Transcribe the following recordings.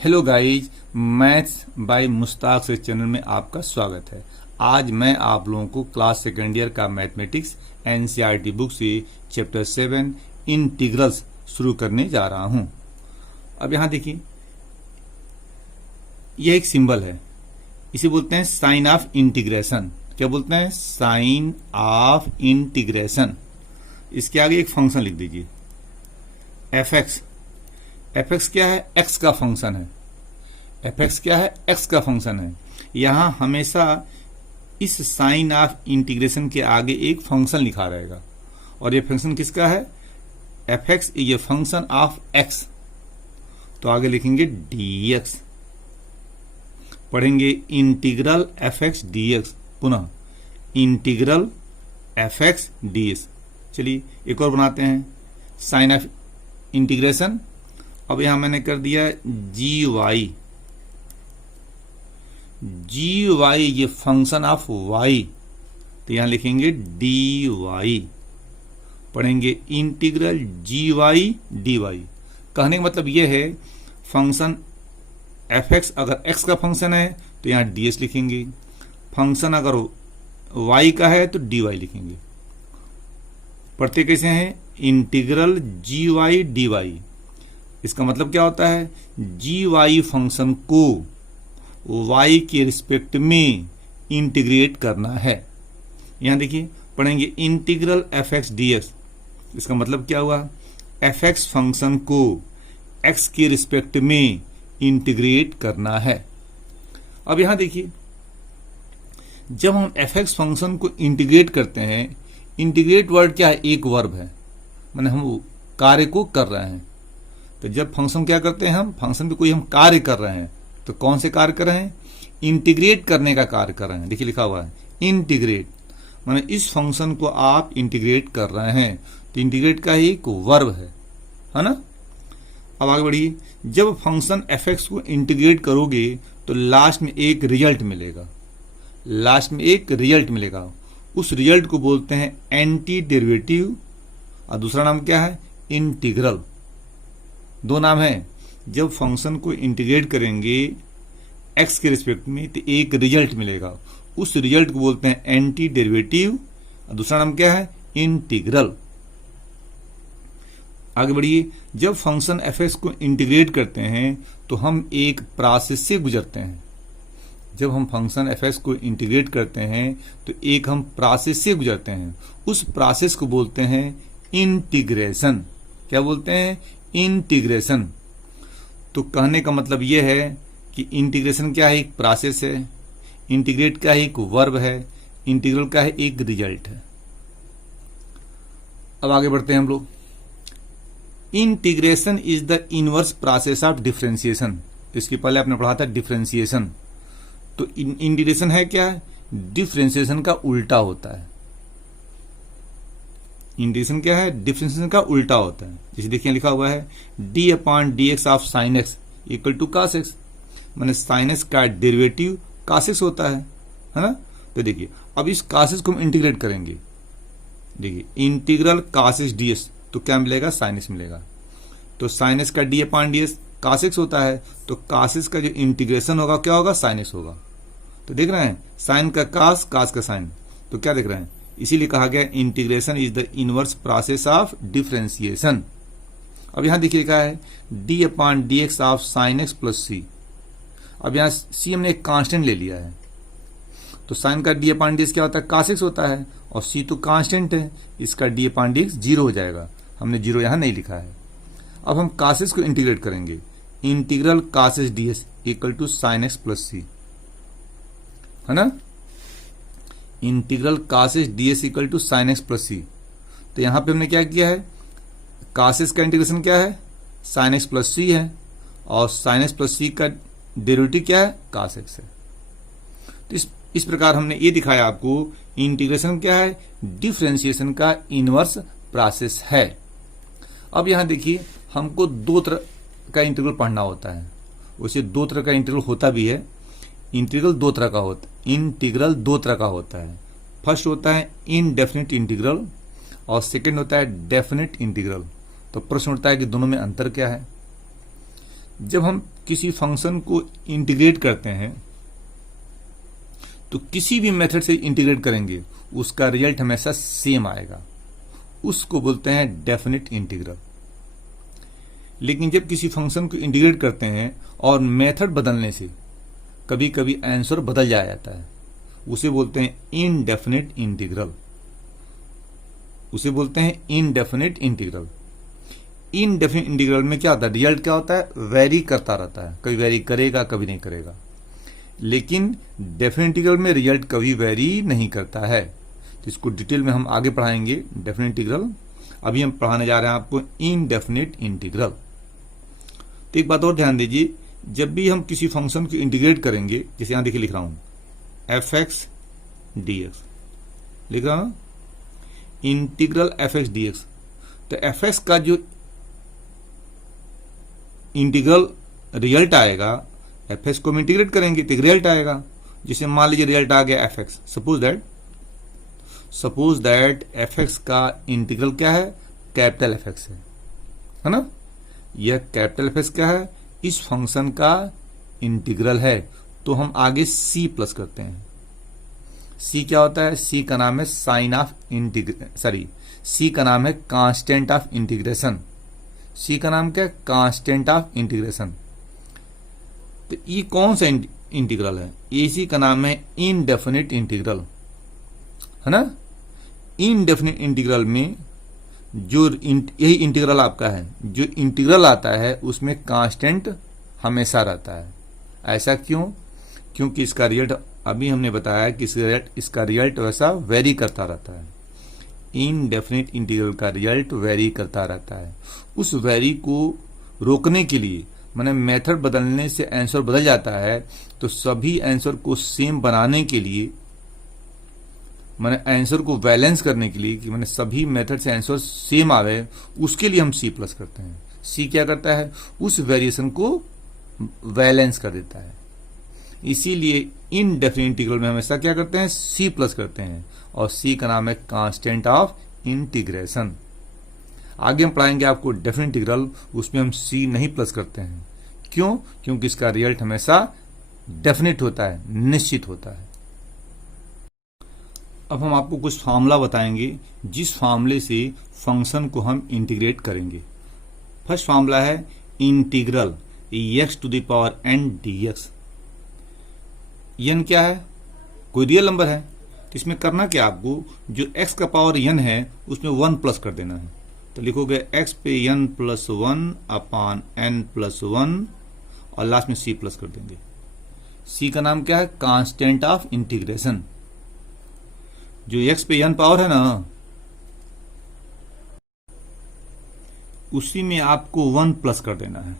Hello guys, maths by Mushtaq से channel में आपका स्वागत है। आज मैं आप लोगों को क्लास सेकेंड ईयर का मैथमेटिक्स एनसीईआरटी बुक से चैप्टर 7 इंटीग्रल्स शुरू करने जा रहा हूं। अब यहां देखिए, यह एक सिंबल है, इसे बोलते हैं साइन ऑफ इंटीग्रेशन। क्या बोलते हैं? Sign of integration. इसके आगे एक फंक्शन लिख दीजिए, एफ एक्स। एफ एक्स क्या है? एक्स का फंक्शन है। एफ एक्स क्या है? एक्स का फंक्शन है। यहां हमेशा इस साइन ऑफ इंटीग्रेशन के आगे एक फंक्शन लिखा रहेगा, और ये फंक्शन किसका है? F X is a function of X. तो आगे लिखेंगे डी एक्स, पढ़ेंगे integral F X D X. पुनः integral F X D X. चलिए एक और बनाते हैं, साइन ऑफ इंटीग्रेशन। अब यहां मैंने कर दिया जी वाई। जी वाई ये फंक्शन ऑफ वाई, तो यहां लिखेंगे डी वाई। पढ़ेंगे इंटीग्रल जी वाई डी वाई। कहने का मतलब यह है, फंक्शन एफ एक्स अगर एक्स का फंक्शन है तो यहां डी एस लिखेंगे, फंक्शन अगर वाई का है तो डी वाई लिखेंगे। पढ़ते कैसे हैं? इंटीग्रल जी वाई डी वाई। इसका मतलब क्या होता है? जी वाई फंक्शन को वाई के रिस्पेक्ट में इंटीग्रेट करना है। यहां देखिए, पढ़ेंगे integral F X D x. इसका मतलब क्या हुआ? एफ एक्स फंक्शन को एक्स के रिस्पेक्ट में इंटीग्रेट करना है। अब यहां देखिए, जब हम एफ एक्स फंक्शन को इंटीग्रेट करते हैं, इंटीग्रेट वर्ड क्या है? एक वर्ब है, माने हम कार्य को कर रहे हैं। तो जब फंक्शन क्या करते हैं, हम फंक्शन पे कोई हम कार्य कर रहे हैं, तो कौन से कार्य कर रहे हैं? इंटीग्रेट करने का कार्य कर रहे हैं। देखिए लिखा हुआ है इंटीग्रेट, माने इस फंक्शन को आप इंटीग्रेट कर रहे हैं। तो इंटीग्रेट का ही एक वर्ब है ना। अब आगे बढ़िए, जब फंक्शन एफ एक्स को इंटीग्रेट करोगे तो लास्ट में एक रिजल्ट मिलेगा। लास्ट में एक रिजल्ट मिलेगा, उस रिजल्ट को बोलते हैं एंटी डेरिवेटिव, और दूसरा नाम क्या है? इंटीग्रल। दो नाम है। जब फंक्शन को इंटीग्रेट करेंगे एक्स के रिस्पेक्ट में तो एक रिजल्ट मिलेगा, उस रिजल्ट को बोलते हैं एंटी डेरिवेटिव, और दूसरा नाम क्या है? इंटीग्रल। आगे बढ़िए, जब फंक्शन एफ एक्स को इंटीग्रेट करते हैं तो हम एक प्रोसेस से गुजरते हैं। जब हम फंक्शन एफ एक्स को इंटीग्रेट करते हैं तो एक हम प्रोसेस से गुजरते हैं, उस प्रोसेस को बोलते हैं इंटीग्रेशन। क्या बोलते हैं? इंटीग्रेशन। तो कहने का मतलब यह है कि इंटीग्रेशन क्या है? एक प्रोसेस है। इंटीग्रेट का है एक वर्ब है। इंटीग्रल का है एक रिजल्ट है। अब आगे बढ़ते हैं हम लोग। Integration is the inverse process of differentiation. इसके पहले आपने पढ़ा था डिफरेंशिएशन। तो इंटीग्रेशन है क्या? डिफरेंशिएशन का उल्टा होता है। इंटीग्रेशन क्या है? डिफरेंशिएशन का उल्टा होता है। जैसे देखिए लिखा हुआ है d upon d x of sine x equal to cos x, माने साइन एक्स का डेरिवेटिव कास एक्स होता है ना। तो देखिए, अब इस कास एक्स को हम इंटीग्रेट करेंगे। देखिए integral cos x D x, तो क्या मिलेगा? साइन एक्स मिलेगा। तो साइन एक्स का डी अपॉन डी एक्स कास एक्स होता है, तो कास एक्स का जो इंटीग्रेशन होगा क्या होगा? साइन एक्स होगा। तो देख रहे हैं, साइन का कास, कास का साइन, तो क्या देख रहे हैं? इसीलिए कहा गया integration is the inverse process of differentiation. अब यहां देखिए क्या है? D upon d x of sine x plus c. अब यहां सी हमने एक कांस्टेंट ले लिया है, तो साइन का डी अपॉन डी एक्स क्या होता है? कास एक्स होता है, और सी तो कांस्टेंट है, इसका D upon d x zero हो जाएगा। हमने जीरो यहां नहीं लिखा है। अब हम कास एक्स को इंटीग्रेट करेंगे, integral cos x D x equal to sine x plus c, है ना। Integral cos x D x equal to sine x plus c. तो यहां पे हमने क्या किया है? कास एक्स का इंटीग्रेशन क्या है? साइन एक्स प्लस सी है, और साइन एक्स प्लस सी का डेरिवेटिव क्या है? कास एक्स है। तो इस प्रकार हमने ये दिखाया आपको इंटीग्रेशन क्या है? डिफरेंशिएशन का इनवर्स प्रोसेस है। अब यहां देखिए, हमको दो तरह का इंटीग्रल पढ़ना होता है। वैसे दो तरह का इंटीग्रल होता भी है। इंटीग्रल दो तरह का होता है। फर्स्ट होता है इनडेफिनिट इंटीग्रल, और सेकंड होता है डेफिनिट इंटीग्रल। तो प्रश्न उठता है कि दोनों में अंतर क्या है? जब हम किसी फंक्शन को इंटीग्रेट करते हैं तो किसी भी मेथड से इंटीग्रेट करेंगे उसका रिजल्ट हमेशा सेम आएगा, उसको बोलते हैं डेफिनेट इंटीग्रल। लेकिन जब किसी फंक्शन को इंटीग्रेट करते हैं और मेथड बदलने से कभी कभी आंसर बदल जाता है, उसे बोलते हैं इनडेफिनेट इंटीग्रल, उसे बोलते हैं इनडेफिनेट इंटीग्रल। इनडेफिनेट इंटीग्रल में क्या होता है, रिजल्ट क्या होता है, वेरी करता रहता है, कभी वेरी करेगा कभी नहीं करेगा। लेकिन डेफिनेट इंटीग्रल में रिजल्ट कभी वेरी नहीं करता है। तो इसको डिटेल में हम आगे पढ़ाएंगे डेफिनेट इंटीग्रल। अभी हम पढ़ाने जा रहे हैं आपको इनडेफिनेट इंटीग्रल। तो एक बात और ध्यान दीजिए, जब भी हम किसी फंक्शन को इंटीग्रेट करेंगे, जैसे यहां देखिए लिख रहा हूं एफ एक्स डी एक्स, लिख रहा हूं integral F X D x. तो एफ एक्स का जो इंटीग्रल रिजल्ट आएगा, एफ एक्स को हम इंटीग्रेट करेंगे तो एक रिजल्ट आएगा। जिसे मान लीजिए रिजल्ट आ गया F x, suppose that F x का इंटीग्रल क्या है, कैपिटल एफ एक्स है ना। यह कैपिटल एफ एक्स क्या है, इस फंक्शन का इंटीग्रल है। तो हम आगे सी प्लस करते हैं। सी क्या होता है, सी का नाम है साइन ऑफ सी का नाम है कांस्टेंट ऑफ इंटीग्रेशन। सी का नाम क्या है, कांस्टेंट ऑफ इंटीग्रेशन। तो ये कौन सा इंटीग्रल है, इसी का नाम है इनडेफिनिट इंटीग्रल, है ना। इनडेफिनिट इंटीग्रल में जो यही इंटीग्रल आपका है, जो इंटीग्रल आता है उसमें कांस्टेंट हमेशा रहता है। ऐसा क्यों, क्योंकि इसका रिजल्ट अभी हमने बताया कि इसका रिजल्ट वैसा वेरी करता रहता है। इनडेफिनिट इंटीग्रल का रिजल्ट वेरी करता रहता है। उस वेरी को रोकने के लिए, माने मेथड बदलने से आंसर बदल जाता है, तो सभी आंसर को सेम बनाने के लिए, माने आंसर को बैलेंस करने के लिए, कि माने सभी मेथड से आंसर सेम आवे, उसके लिए हम सी प्लस करते हैं। सी क्या करता है, उस वेरिएशन को बैलेंस कर देता है। इसीलिए इनडेफिनिट इंटीग्रल में हमेशा क्या करते हैं, सी प्लस करते हैं, और सी का नाम है कांस्टेंट ऑफ इंटीग्रेशन। आगे हम पढ़ाएंगे आपको डेफिनेट इंटीग्रल, उसमें हम सी नहीं प्लस करते हैं। क्यों, क्योंकि इसका रिजल्ट हमेशा डेफिनेट होता है, निश्चित होता है। अब हम आपको कुछ फार्मूला बताएंगे जिस फार्मूले से फंक्शन को हम इंटीग्रेट करेंगे। फर्स्ट फार्मूला है integral x to the power n d x. N क्या है, कोई रियल नंबर है, तो इसमें करना क्या, आपको जो x का पावर n है उसमें 1 प्लस कर देना है। तो लिखोगे x पे n प्लस 1 अपान n प्लस 1 और लास्ट में c प्लस कर देंगे। c का नाम क्या है, कांस्टेंट ऑफ इंटीग्रेशन। जो x पे n पावर है ना, उसी में आपको 1 प्लस कर देना है।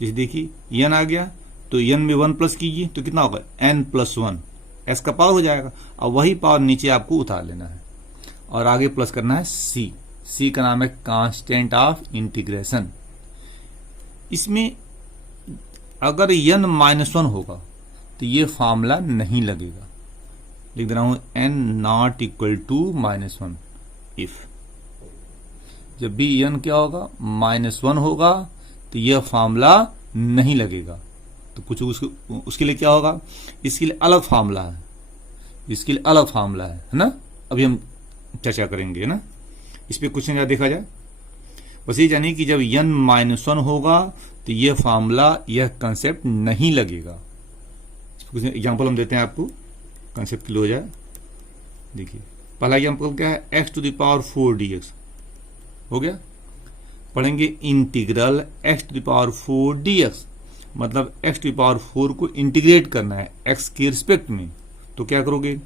जैसे देखिए n आ गया तो n में 1 प्लस कीजिए तो कितना होगा, n प्लस 1, s का पावर हो जाएगा। अब वही पावर नीचे आपको उतार लेना है और आगे प्लस करना है c का नाम है कांस्टेंट ऑफ इंटीग्रेशन। इसमें अगर n -1 होगा तो ये फॉर्मूला नहीं लगेगा। लिख दे रहा हूं n not equal to -1। If जब भी n क्या होगा, -1 होगा, तो यह फॉर्मूला नहीं लगेगा। तो कुछ उसके लिए क्या होगा, इसके लिए अलग फार्मूला है, इसके लिए अलग फार्मूला है ना। अभी हम चर्चा करेंगे ना, इस पे कुछ नहीं देखा जाए। बस ये जानिए कि जब n -1 होगा तो यह फार्मूला, यह कंसेप्ट नहीं लगेगा। कुछ एग्जांपल हम देते हैं आपको, कंसेप्ट क्लियर हो जाए। देखिए पहला एग्जांपल क्या है, x to the power 4 dx हो गया। पढ़ेंगे integral x to the power 4 dx, मतलब x टू द पावर 4 को इंटीग्रेट करना है x के रिस्पेक्ट में। तो क्या करोगे,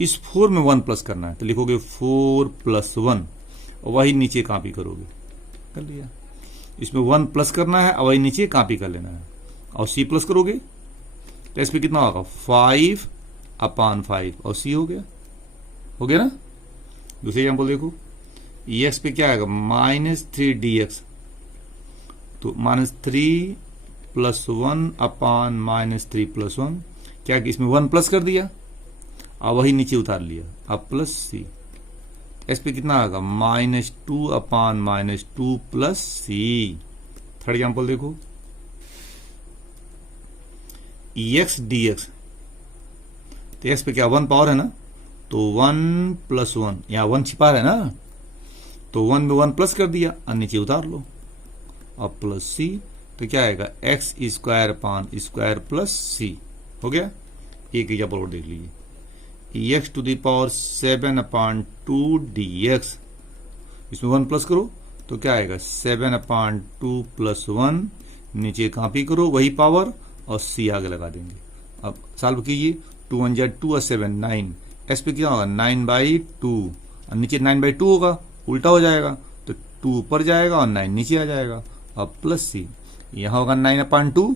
इस 4 में 1 प्लस करना है, तो लिखोगे 4 + 1 और वही नीचे कॉपी करोगे, कर लिया। इसमें 1 प्लस करना है और वही नीचे कॉपी कर लेना है और c प्लस करोगे तो इस पे कितना होगा, 5/5 और c हो गया ना। दूसरे एग्जाम्पल देखो, x पे क्या आएगा, -3 dx, तो -3 + 1 अपान -3 + 1, क्या कि इसमें 1 प्लस कर दिया और वही नीचे उतार लिया, अब प्लस c। इस पे कितना आएगा, -2 अपान -2 + c। थर्ड एग्जाम्पल देखो, एक्स डी एक्स, तो एक्स पे क्या 1 पावर है ना, तो 1 + 1, यहाँ 1 छिपा है ना, तो 1 में 1 प्लस कर दिया और नीचे उतार लो, अब प्लस सी, तो क्या आएगा x square upon square plus c. हो गया। एक एग्जाम्पल और देख लीजिए, x to the power 7/2 dx, इसमें 1 प्लस करो तो क्या आएगा 7/2 + 1, नीचे कॉपी करो वही पावर और सी आगे लगा देंगे। अब सॉल्व कीजिए, 2 × 1 = 2 और 7 9, एस पे क्या होगा 9/2 और नीचे 9/2 होगा, उल्टा हो जाएगा, तो 2 ऊपर जाएगा और 9 नीचे आ जाएगा। अब प्लस सी, यहाँ होगा 9/2,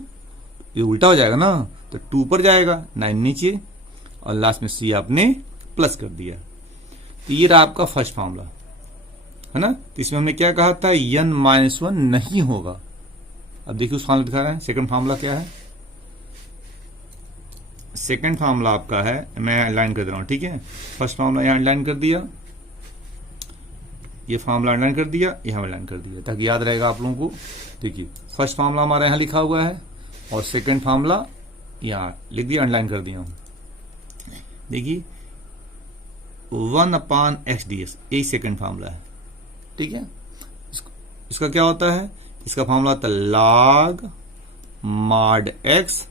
ये उल्टा हो जाएगा ना, तो 2 ऊपर जाएगा 9 नीचे और लास्ट में सी आपने प्लस कर दिया। तो ये रहा आपका फर्स्ट फार्मूला, है ना। तो इसमें हमने क्या कहा था, n-1 नहीं होगा। अब देखिए उस फार्मूला दिखा रहे हैं। सेकंड फार्मूला क्या है, सेकंड फार्मूला आपका है, मैं अंडरलाइन कर दे रहा हूं, ठीक है। फर्स्ट फार्मूला यहां अंडरलाइन कर दिया, ये फार्मूला अंडरलाइन कर दिया, यहां अंडरलाइन कर दिया, ताकि याद रहेगा आप लोगों को। देखिए फर्स्ट फार्मूला हमारा यहां लिखा हुआ है और सेकंड फार्मूला यहां लिख दिया, अंडरलाइन कर दिया हूं। देखिए 1/x ds, यही सेकंड फार्मूला है, ठीक है। इसका क्या होता है, इसका फार्मूला होता है log mod x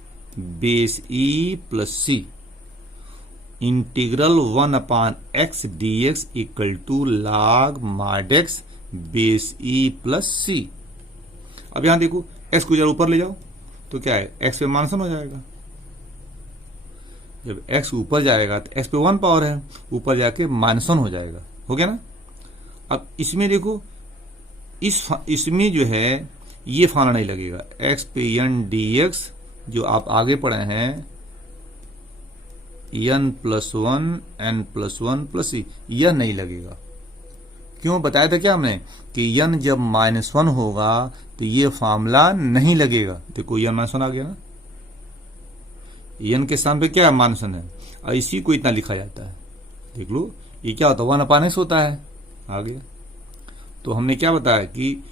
base e plus c, integral 1/x dx equal to log mod x base e plus c. अब यहां देखो x को जरा ऊपर ले जाओ तो क्या है, x पे माइनस हो जाएगा। जब x ऊपर जाएगा तो x पे 1 पावर है, ऊपर जाके -1 हो जाएगा। हो गया ना। अब इसमें देखो, इसमें जो है ये फार्मूला नहीं लगेगा, x पे n dx जो आप आगे पढ़े हैं, n+1 n+1 प्लस सी, यह नहीं लगेगा। क्यों बताया था क्या हमने कि n जब -1 होगा तो ये फार्मूला नहीं लगेगा। देखो n -1 आ गया ना, n के स्थान पे क्या -1 है और इसी को इतना लिखा जाता है। देख लो ये क्या होता है, 1/x होता है, आ गया। तो हमने क्या बताया कि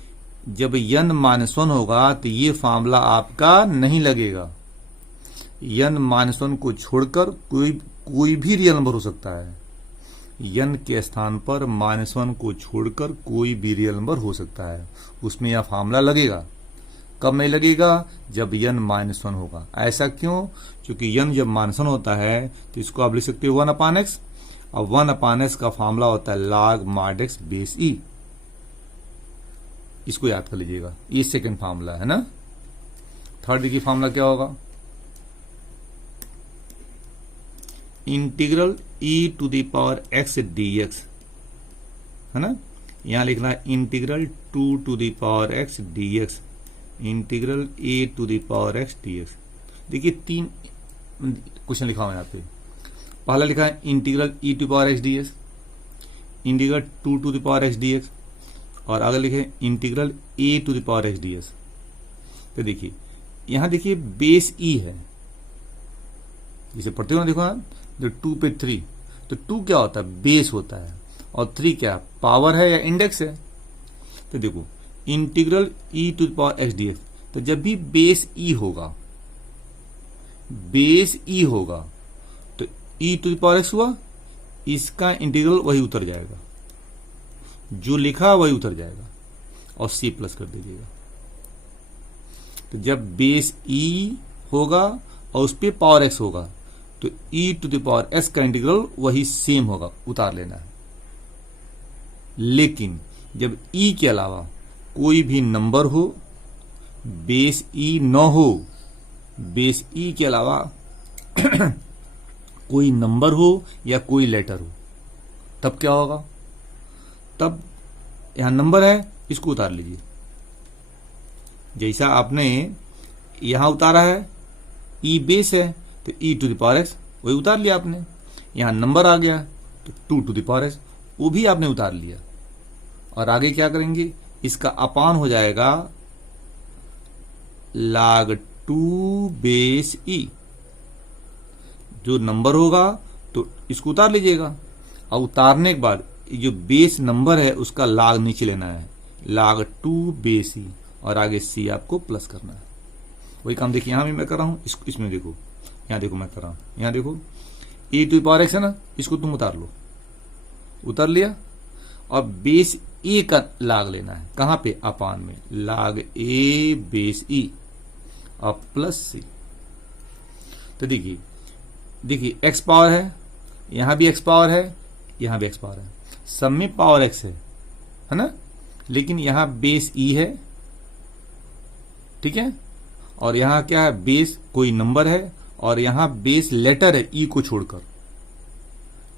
जब n -1 होगा तो ये फार्मूला आपका नहीं लगेगा। n -1 को छोड़कर कोई भी रियल नंबर हो सकता है, n के स्थान पर -1 को छोड़कर कोई भी रियल नंबर हो सकता है, उसमें यह फार्मूला लगेगा। कब नहीं लगेगा, जब n -1 होगा। ऐसा क्यों, क्योंकि n जब -1 होता है तो इसको आप लिख सकते हो 1/x, और 1/x का फार्मूला होता है log mod x base e। इसको याद कर लीजिएगा, ये सेकंड फार्मूला है ना। थर्ड देखिए फार्मूला क्या होगा, integral e to the power x dx, है ना। यहां लिखना है integral 2 to the power x dx, integral a to the power x dx। देखिए 3 क्वेश्चन लिखा हुआ है यहाँ पे। पहला लिखा है integral e to power x dx, integral 2 to the power x dx, और आगे लिखे integral a to the power x dx। तो देखिए यहां देखिए बेस e है, जिसे पढ़ते हो ना, देखो जो 2 पे 3, तो 2 क्या होता है, बेस होता है, और 3 क्या पावर है या इंडेक्स है। तो देखो integral e to the power x dx, तो जब भी बेस e होगा, बेस e होगा तो e to the power x हुआ, इसका इंटीग्रल वही उतर जाएगा, जो लिखा वही उतर जाएगा और c प्लस कर दीजिएगा। तो जब बेस e होगा और उस पर पावर x होगा तो e to the power x का इंटीग्रल वही सेम होगा, उतार लेना है। लेकिन जब e के अलावा कोई भी नंबर हो, बेस e न हो, बेस e के अलावा कोई नंबर हो या कोई लेटर हो, तब क्या होगा, तब यहां नंबर है, इसको उतार लीजिए। जैसा आपने यहां उतारा है, e बेस है तो e to the power x वही उतार लिया आपने। यहां नंबर आ गया तो 2 टू द पावर x वो भी आपने उतार लिया। और आगे क्या करेंगे, इसका अपान हो जाएगा log 2 बेस e। जो नंबर होगा तो इसको उतार लीजिएगा, और उतारने के बाद जो बेस नंबर है उसका log नीचे लेना है, log 2 बेस e, और आगे c आपको प्लस करना है। वही काम देखिए यहां भी मैं कर रहा हूं, इसमें देखो, यहां देखो मैं कर रहा हूं, यहां देखो e to the power x है ना, इसको तुम उतार लो, उतार लिया, और बेस e का लाग लेना है, कहां पे, अपान में, लाग a बेस e और प्लस c। तो देखिए x पावर है, यहां भी x पावर है, यहां भी x पावर है, सब में पावर x है ना, लेकिन यहां बेस e है, ठीक है, और यहां क्या है, बेस कोई नंबर है, और यहां बेस लेटर है e को छोड़कर।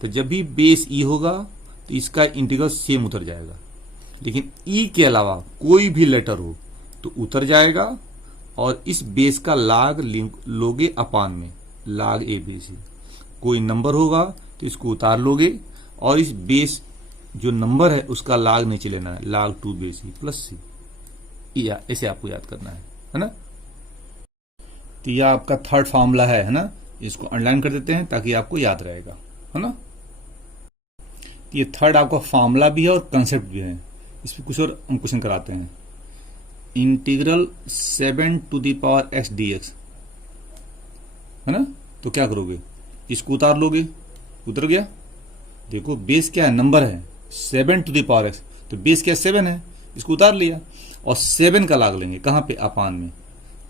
तो जब भी बेस e होगा तो इसका इंटीग्रल सेम उतर जाएगा, लेकिन e के अलावा कोई भी लेटर हो तो उतर जाएगा, और इस बेस का लाग लोगे अपान में, लाग ए बेस ई। कोई नंबर होगा तो इसको उतार लोगे, और इस बेस जो नंबर है उसका लाग नीचे लेना है, लाग 2 बेस ई प्लस सी। ऐसे आपको याद करना है ना। तो यह आपका थर्ड फॉर्मूला है ना, इसको अंडरलाइन कर देते हैं ताकि आपको याद रहेगा, है ना। ये थर्ड आपका फॉर्मूला भी है और कंसेप्ट भी है। इस पर कुछ और हम क्वेश्चन कराते हैं। Integral 7 to the power x dx, है ना। तो क्या करोगे, इसको उतार लोगे, उतर गया। देखो बेस क्या है, नंबर है 7 टू द पावर x, तो बेस क्या 7 है, इसको उतार लिया, और 7 का लाग लेंगे कहां पे, अपान में,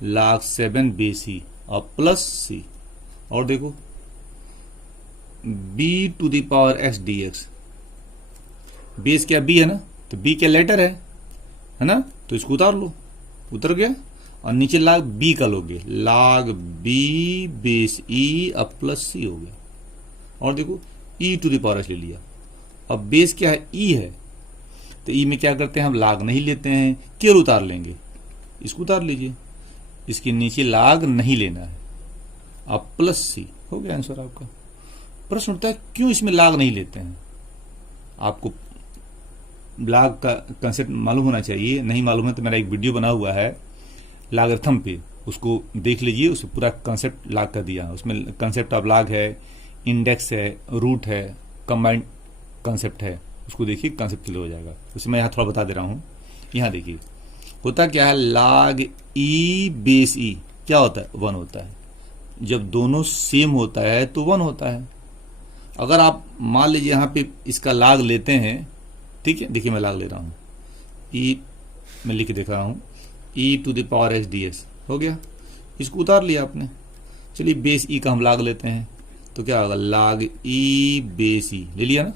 लाग 7 बेस ई और प्लस सी। और देखो b to the power x dx, base क्या b है ना, तो b क्या लेटर है ना, तो इसको उतार लो, उतर गया, और नीचे लाग b का लोगे, लाग b बेस e अब प्लस सी हो गया। और देखो e to the power x ले लिया, अब बेस क्या है e है, तो e में क्या करते हैं हम, लाग नहीं लेते हैं, केवल उतार लेंगे, इसको उतार लीजिए, इसके नीचे लाग नहीं लेना है, अब प्लस सी हो गया आंसर आपका। प्रश्न उठता है क्यों इसमें लाग नहीं लेते हैं, आपको लाग का कंसेप्ट मालूम होना चाहिए, नहीं मालूम है तो मेरा एक वीडियो बना हुआ है लागर्थम पे, उसको देख लीजिए, उसमें पूरा कंसेप्ट लाग का दिया, उसमें कंसेप्ट ऑफ लाग है, इंडेक्स है, रूट है, कंबाइंड कंसेप्ट है, उसको देखिए कंसेप्ट क्लियर हो जाएगा। उसमें मैं यहाँ थोड़ा बता दे रहा हूँ। यहाँ देखिए होता क्या है, लाग ई बेस ई क्या होता है, 1 होता है। जब दोनों सेम होता है तो 1 होता है। अगर आप मान लीजिए यहाँ पे इसका लाग लेते हैं, ठीक है, देखिए मैं लाग ले रहा हूँ, ई मैं लिख के देख रहा हूँ, e to the power x D x हो गया, इसको उतार लिया आपने। चलिए बेस ई का हम लाग लेते हैं, तो क्या होगा, लाग ई बेस ई ले लिया ना,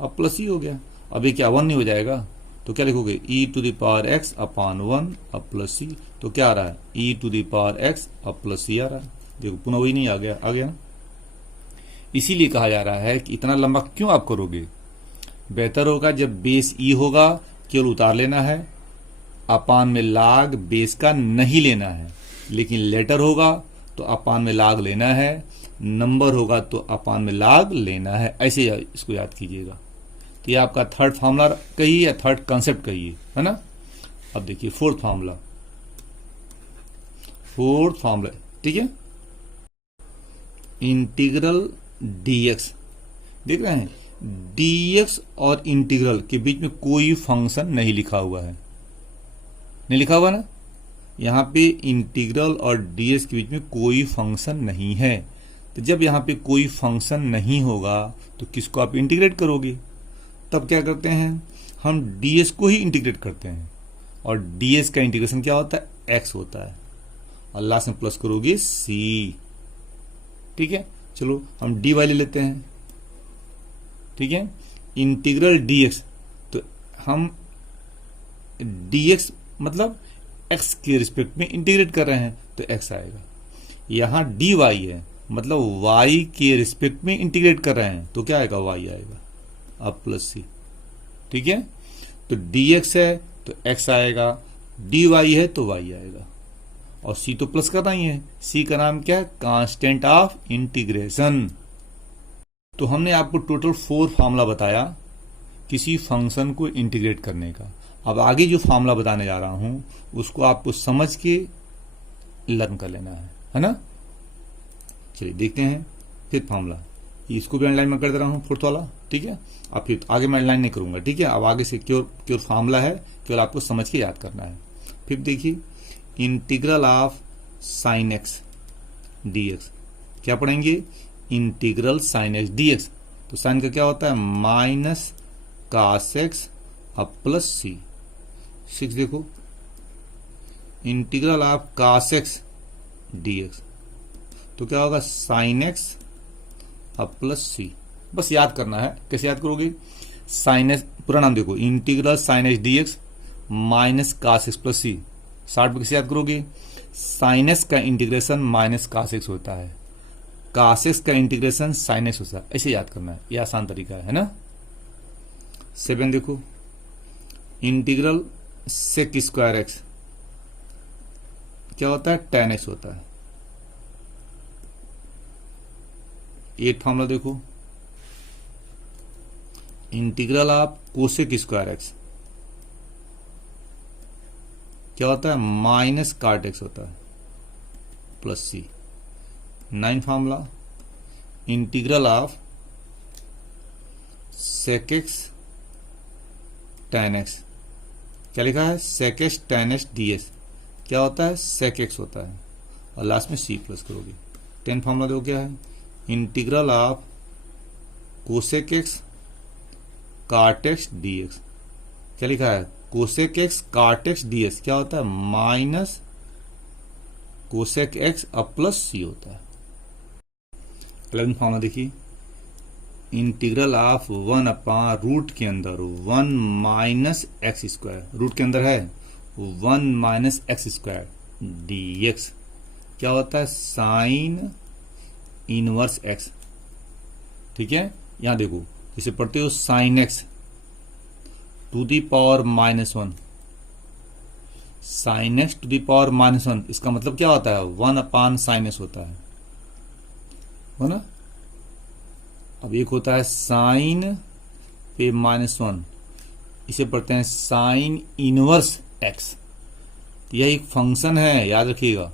अब प्लस ई हो गया। अब ये क्या 1 नहीं हो जाएगा, तो क्या लिखोगे, ई टू द पावर एक्स अपान 1 अब प्लस सी, तो क्या आ रहा है, ई टू द पावर एक्स अब प्लस सी आ रहा है। देखो पुनः वही नहीं आ गया ना। इसीलिए कहा जा रहा है कि इतना लंबा क्यों आप करोगे, बेहतर होगा जब बेस ई होगा केवल उतार लेना है, अपान में लाग बेस का नहीं लेना है, लेकिन लेटर होगा तो अपान में लाग लेना है, नंबर होगा तो अपान में लाग लेना है। ऐसे इसको याद कीजिएगा। तो ये आपका थर्ड फॉर्मूला कहिए या थर्ड कंसेप्ट कहिए, है ना। अब देखिए फोर्थ फॉर्मूला, ठीक है, इंटीग्रल डीएक्स, देख रहे हैं, डीएक्स और इंटीग्रल के बीच में कोई फंक्शन नहीं लिखा हुआ है, नहीं लिखा हुआ ना, यहां पे इंटीग्रल और डीएक्स के बीच में कोई फंक्शन नहीं है। तो जब यहां पे कोई फंक्शन नहीं होगा तो किसको आप इंटीग्रेट करोगे, तब क्या करते हैं हम, डीएक्स को ही इंटीग्रेट करते हैं, और डीएक्स का इंटीग्रेशन क्या होता है, एक्स होता है, और लास्ट में प्लस करोगे सी, ठीक है। चलो हम डी वाई ले लेते हैं, ठीक है, इंटीग्रल डीएक्स, तो हम डीएक्स मतलब एक्स के रिस्पेक्ट में इंटीग्रेट कर रहे हैं तो एक्स आएगा। यहां डी वाई है मतलब वाई के रिस्पेक्ट में इंटीग्रेट कर रहे हैं तो क्या आएगा, वाई आएगा, अब प्लस सी, ठीक है। तो डीएक्स है तो एक्स आएगा, डी वाई है तो वाई आएगा, और सी तो प्लस करना ही है, सी का नाम क्या है, कांस्टेंट ऑफ इंटीग्रेशन। तो हमने आपको टोटल 4 फार्मूला बताया किसी फंक्शन को इंटीग्रेट करने का। अब आगे जो फार्मूला बताने जा रहा हूं उसको आपको समझ के लर्न कर लेना है ना। चलिए देखते हैं फिर फार्मूला, इसको भी अंडरलाइन में कर दे रहा हूं, फोर्थ वाला, ठीक है। अब फिर आगे मैं अंडरलाइन नहीं करूंगा, ठीक है। अब आगे से क्योर फार्मूला है, केवल आपको समझ के याद करना है। फिर देखिए integral of sine x D x. क्या पढ़ेंगे? Integral sine x D x. तो साइन का क्या होता है? माइनस कास एक्स अब प्लस सी। 6 देखो, integral of cos x D x, तो क्या होगा? साइन एक्स अब प्लस सी। बस याद करना है। कैसे याद करोगे? साइन एक्स, पूरा नाम देखो, integral sine x D x minus cos x plus c. Short में कैसे याद करोगे? साइन एक्स का इंटीग्रेशन माइनस कास एक्स होता है, कास एक्स का इंटीग्रेशन साइन एक्स होता है। ऐसे याद करना है, ये आसान तरीका है ना। 7 देखो, इंटीग्रल सेक स्क्वायर एक्स क्या होता है? tan एक्स होता है। 8 फॉर्मूला देखो, integral of cosec square x क्या होता है? माइनस काट एक्स होता है plus c. 9 formula, integral of sec x tan x क्या लिखा है? Sec x tan x D x क्या होता है? सेक एक्स होता है, और लास्ट में सी प्लस करोगे। 10 फॉर्मूला देखो क्या है? इंटीग्रल ऑफ कोसेक एक्स काट एक्स डी एक्स क्या लिखा है? कोसेक एक्स काट एक्स डी एक्स क्या होता है? माइनस कोसेक एक्स अब प्लस सी होता है। 11 फॉर्मूला देखिए, इंटीग्रल ऑफ 1 अपॉन रूट के अंदर 1 माइनस एक्स स्क्वायर, रूट के अंदर है 1 minus x square d x क्या होता है? Sine inverse x. ठीक है, यहां देखो, जिसे पढ़ते हो sine x to the power -1, sine x to the power -1, इसका मतलब क्या होता है? 1 अपान साइन एक्स होता है, हो ना। अब एक होता है साइन पे -1, इसे पढ़ते हैं साइन इनवर्स एक्स। यह एक फंक्शन है, याद रखिएगा,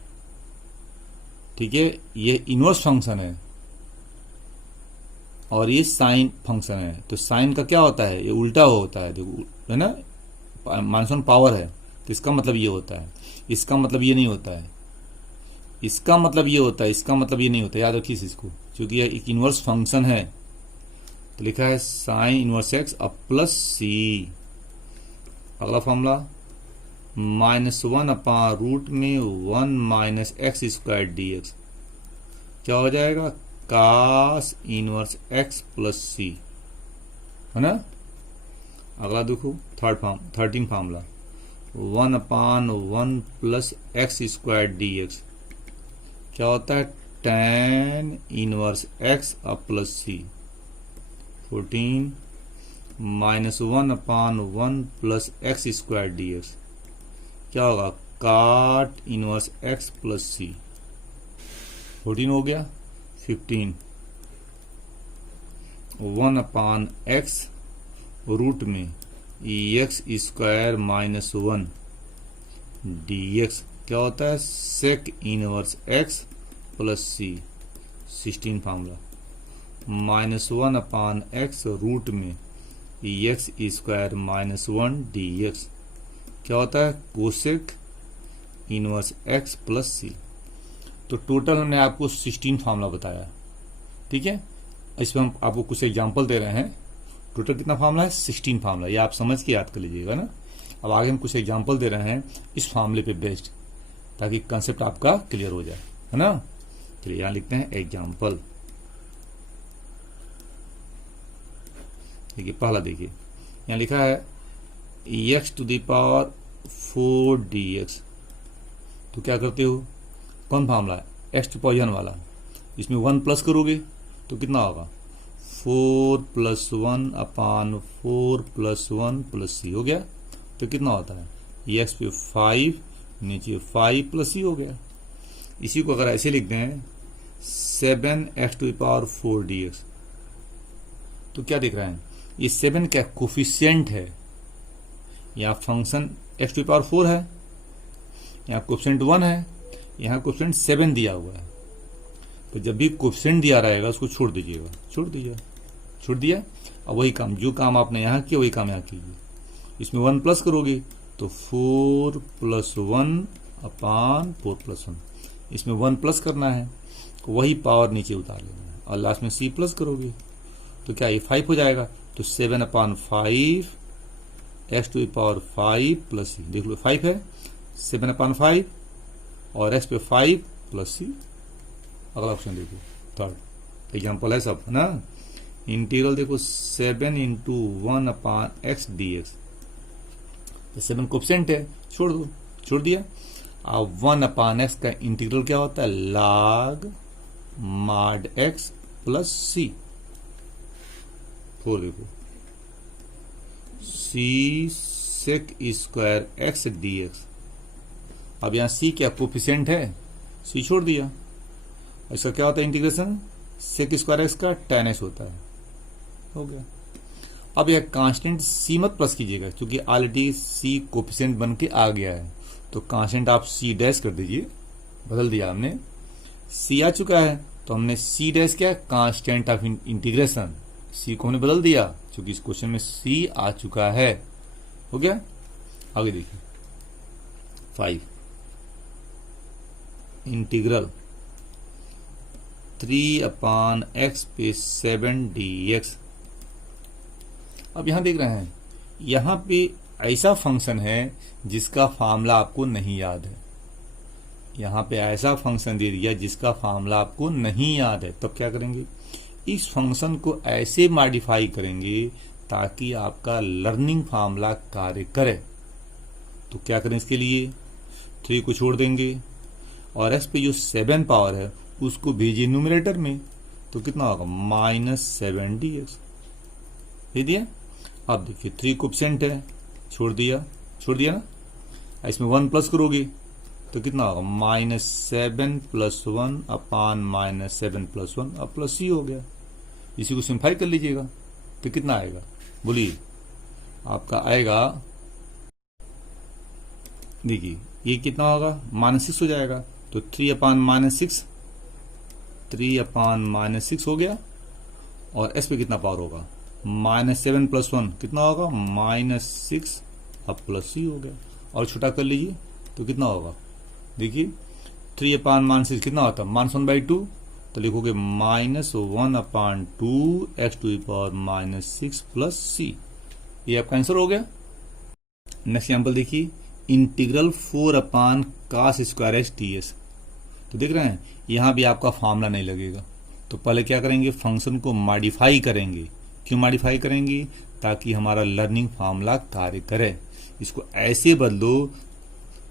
ठीक है। ये इनवर्स फंक्शन है और ये साइन फंक्शन है। तो साइन का क्या होता है? ये उल्टा होता है, देखो, है ना, -1 पावर है, तो इसका मतलब ये होता है, इसका मतलब ये नहीं होता है, इसका मतलब ये होता है, इसका मतलब ये नहीं होता। याद रखिए इसको, क्योंकि यह एक इनवर्स फंक्शन है। तो लिखा है साइन इनवर्स एक्स अब प्लस सी। अगला फॉर्मूला, -1 अपॉन रूट में 1 minus x square d x क्या हो जाएगा? कास इनवर्स एक्स प्लस सी, है ना। अगला देखो 13 फार्मूला, 1 अपान 1 plus x square d x क्या होता है? tan इनवर्स एक्स अब प्लस सी। 14 -1 अपान 1 plus x square d x क्या होगा? काट इनवर्स एक्स प्लस सी। 14 हो गया। 15 1 अपान एक्स रूट में एक्स स्क्वायर -1 डी एक्स क्या होता है? सेक इनवर्स एक्स प्लस सी। 16 फार्मूला, -1 अपान एक्स रूट में एक्स स्क्वायर -1 डी एक्स क्या होता है? Cosec inverse x plus c. तो टोटल हमने आपको 16 फार्मूला बताया, ठीक है। इसमें हम आपको कुछ एग्जांपल दे रहे हैं। टोटल कितना फार्मूला है? 16 फार्मूला। ये आप समझ के याद कर लीजिएगा ना। अब आगे हम कुछ एग्जांपल दे रहे हैं इस फार्मूले पे बेस्ड, ताकि कंसेप्ट आपका क्लियर हो जाए, है ना। चलिए यहां लिखते हैं एग्जांपल। देखिए पहला, देखिए यहां लिखा है x to the power 4 dx। तो क्या करते हो? कौन फार्मूला है? एक्स टू पावर n वाला। इसमें 1 प्लस करोगे तो कितना होगा? 4 + 1 अपान 4 + 1 प्लस सी हो गया। तो कितना होता है? एक्स पे 5, नीचे 5 + c हो गया। इसी को अगर ऐसे लिखते हैं 7x to the power 4 dx, तो क्या दिख रहा है? ये 7 क्या कोफिशिएंट है, यहाँ function x to the power 4 है, यहाँ कोफिशिएंट 1 है, यहाँ कोफिशिएंट 7 दिया हुआ है। तो जब भी कोफिशिएंट दिया रहेगा उसको छोड़ दीजिएगा, छोड़ दिया। अब वही काम, जो काम आपने यहाँ किया वही काम यहाँ कीजिए। इसमें 1 प्लस करोगे तो 4 + 1 अपान 4 + 1। इसमें 1 प्लस करना है, वही पावर नीचे उतार लेना है, और लास्ट में c प्लस करोगे तो क्या ये 5 हो जाएगा। तो 7/5 x to the power 5 plus c, देख लो 5 है, 7/5 और x पे 5 प्लस c। अगला ऑप्शन देखो, थर्ड एग्जाम्पल है सब, है ना। इंटीग्रल देखो 7 इंटू 1/x dx, 7 कोफिशिएंट है, छोड़ दो, छोड़ दिया। अब 1/x का इंटीग्रल क्या होता है, log mod x plus c। 4 देखो, c sec square x dx। अब यहां c क्या कोफिशिएंट है, c छोड़ दिया। इसका क्या होता है इंटीग्रेशन, sec स्क्वायर x का tan x होता है, हो गया। अब यह कांस्टेंट c मत प्लस कीजिएगा, क्योंकि ऑलरेडी c कोफिशिएंट बन के आ गया है, तो कांस्टेंट आप c डैश कर दीजिए, बदल दिया हमने, c आ चुका है तो हमने c डैश क्या, कांस्टेंट ऑफ इंटीग्रेशन, c को हमने बदल दिया क्योंकि इस क्वेश्चन में c आ चुका है, हो गया। आगे देखिए 5 इंटीग्रल 3/x पे 7 dx। अब यहां देख रहे हैं, यहां पे ऐसा फंक्शन है जिसका फार्मूला आपको नहीं याद है, यहां पे ऐसा फंक्शन दे दिया जिसका फार्मूला आपको नहीं याद है, तब क्या करेंगे, इस फंक्शन को ऐसे मॉडिफाई करेंगे ताकि आपका लर्निंग फार्मूला कार्य करे। तो क्या करें, इसके लिए 3 को छोड़ देंगे और x पे जो 7 पावर है उसको भेजिए न्यूमरेटर में, तो कितना होगा, -7 dx, दे दिया। अब देखिए 3 कोफिशिएंट है, छोड़ दिया, छोड़ दिया ना, इसमें 1 प्लस करोगे तो कितना होगा, -7 + 1 अपान -7 + 1 अब प्लस c हो गया। इसी को सिंप्लीफाई कर लीजिएगा तो कितना आएगा, बोलिए, आपका आएगा, देखिए ये कितना होगा, -6 हो जाएगा, तो 3/-6, 3/-6 हो गया, और s पे कितना पावर होगा, -7 + 1 कितना होगा, -6 अब प्लस c हो गया, और छोटा कर लीजिए तो कितना होगा, देखिए 3/-6 कितना होता है, -1/2, तो लिखोगे -1/2 x to the power -6 plus c, ये आपका आंसर हो गया। नेक्स्ट एग्जाम्पल देखिए, integral 4/cos square x ds। तो देख रहे हैं यहां भी आपका फार्मूला नहीं लगेगा, तो पहले क्या करेंगे, फंक्शन को मॉडिफाई करेंगे। क्यों मॉडिफाई करेंगे, ताकि हमारा लर्निंग फार्मूला कार्य करे। इसको ऐसे बदलो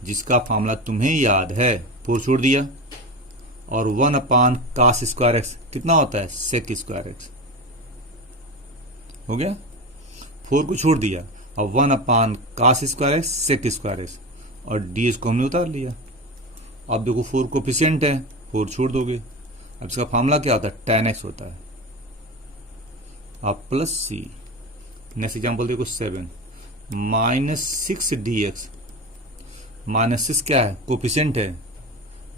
जिसका फार्मूला तुम्हें याद है, 4 छोड़ दिया, और 1/cos स्क्वायर x कितना होता है, sec स्क्वायर x, हो गया। 4 को छोड़ दिया, अब 1/cos square x sec square x, और ds को हमने उतार लिया। अब देखो 4 कोफिशिएंट है, 4 छोड़ दोगे, अब इसका फार्मूला क्या होता है, tan x होता है, अब प्लस c। नेक्स्ट एग्जाम्पल देखो 7 -6 dx, -6 क्या है, कोफिशिएंट है,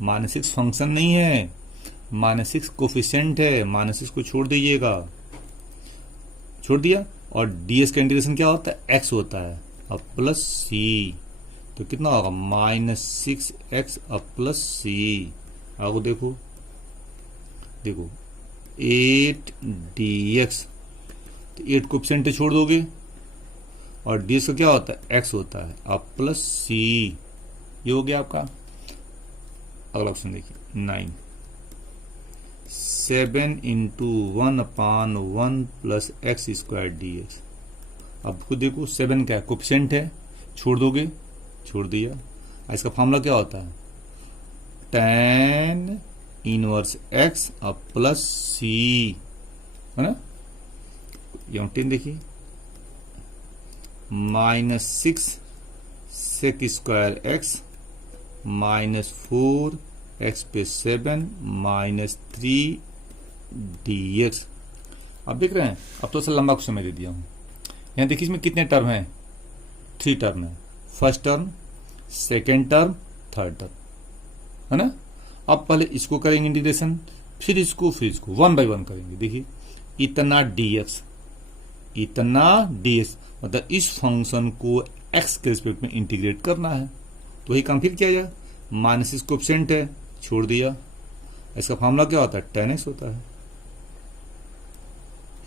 -6 फंक्शन नहीं है, -6 कोफिशिएंट है, -6 को छोड़ दीजिएगा, छोड़ दिया, और ds का इंटीग्रेशन क्या होता है, x होता है, अब प्लस c, तो कितना होगा, -6x अब प्लस c। आगे देखो, देखो 8 dx, तो 8 कोफिशिएंट छोड़ दोगे, और ds का क्या होता है, x होता है, अब प्लस c, ये हो गया आपका। अगला ऑप्शन देखिए 9 7 into 1/1 plus x square dx। अब खुद देखो 7 क्या है, कोफिशिएंट है, छोड़ दोगे, छोड़ दिया, इसका फॉर्मूला क्या होता है, tan इनवर्स x अब प्लस c, है ना। यहाँ 10 देखिए, -6 sec स्क्वायर x -4 x पे 7 -3 dx। अब देख रहे हैं, अब तो लंबा क्वेश्चन मैं दे दिया हूं। यहाँ देखिए इसमें कितने टर्म हैं, 3 टर्म है, first term, second term, third term, है ना। अब पहले इसको करेंगे इंटीग्रेशन, फिर इसको 1 बाय 1 करेंगे। देखिए इतना dx, इतना dx, मतलब इस फंक्शन को x के रिस्पेक्ट में इंटीग्रेट करना है, तो वही काम फिर किया जाए। -6 कोफिशिएंट है, छोड़ दिया। इसका फॉर्मूला क्या होता है, tan x होता है।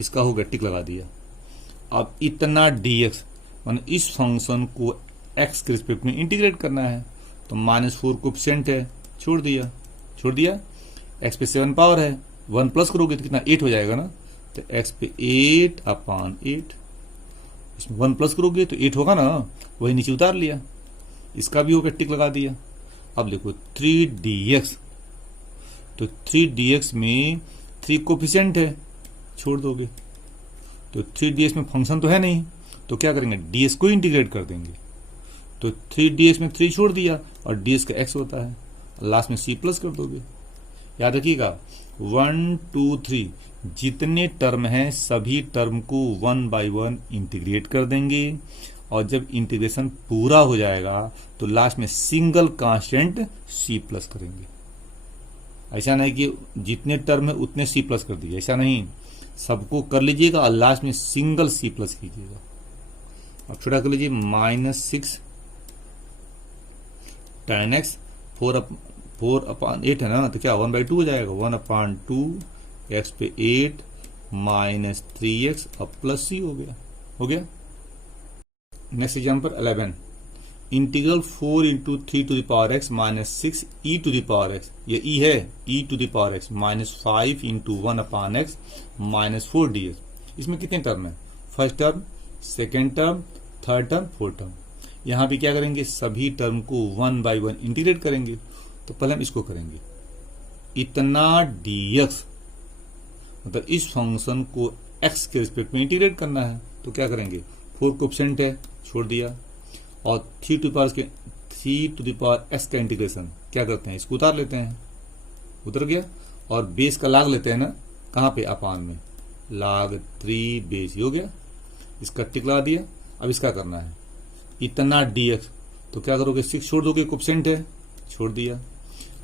इसका हो गया, टिक लगा दिया। अब इतना dx माने इस फंक्शन को x के रिस्पेक्ट में इंटीग्रेट करना है, तो -4 कोएफिशिएंट है, छोड़ दिया। x पे 7 पावर है, 1 प्लस करोगे तो कितना 8 हो जाएगा ना, तो x पे 8/8। इसमें 1 प्लस करोगे तो 8 होगा ना, वही नीचे उतार लिया। इसका भी हो गया, टिक लगा दिया। अब देखो 3dx, तो 3dx में 3 कोएफिशिएंट है, छोड़ दोगे। तो 3dx में फंक्शन तो है नहीं, तो क्या करेंगे, ds को इंटीग्रेट कर देंगे। तो 3dx में 3 छोड़ दिया और ds का x होता है, लास्ट में c प्लस कर दोगे। याद रखिएगा 1 2 3 जितने टर्म हैं सभी टर्म को 1 बाय 1 इंटीग्रेट कर देंगे, और जब इंटीग्रेशन पूरा हो जाएगा तो लास्ट में सिंगल कांस्टेंट c प्लस करेंगे। ऐसा नहीं कि जितने टर्म है उतने c प्लस कर दिए, ऐसा नहीं, सबको कर लीजिएगा और लास्ट में सिंगल c प्लस कीजिएगा। अब छोटा कर लीजिए, -6 tan x 4/8 है ना, तो क्या 1/2 हो जाएगा, 1/2 x पे 8 -3x अब प्लस c हो गया। Next example 11, integral 4 into 3 to the power x -6 e to the power x, ये e है, e to the power x -5 into 1/x -4 dx। इसमें कितने टर्म है, first term, second term, third term, fourth term. यहाँ भी क्या करेंगे, सभी टर्म को 1 बाय 1 इंटीग्रेट करेंगे। तो पहले हम इसको करेंगे, इतना dx मतलब इस फंक्शन को x के रिस्पेक्ट में इंटीग्रेट करना है, तो क्या करेंगे, 4 कोएफिशिएंट है, छोड़ दिया, और 3 टू द पावर x का इंटीग्रेशन क्या करते हैं, इसको उतार लेते हैं, उतर गया, और बेस का लाग लेते हैं ना, कहाँ पे, अपान में, log 3 बेस, हो गया। इसका टिक लगा दिया। अब इसका करना है, इतना dx, तो क्या करोगे, 6 छोड़ दोगे, कोएफिशिएंट है, छोड़ दिया,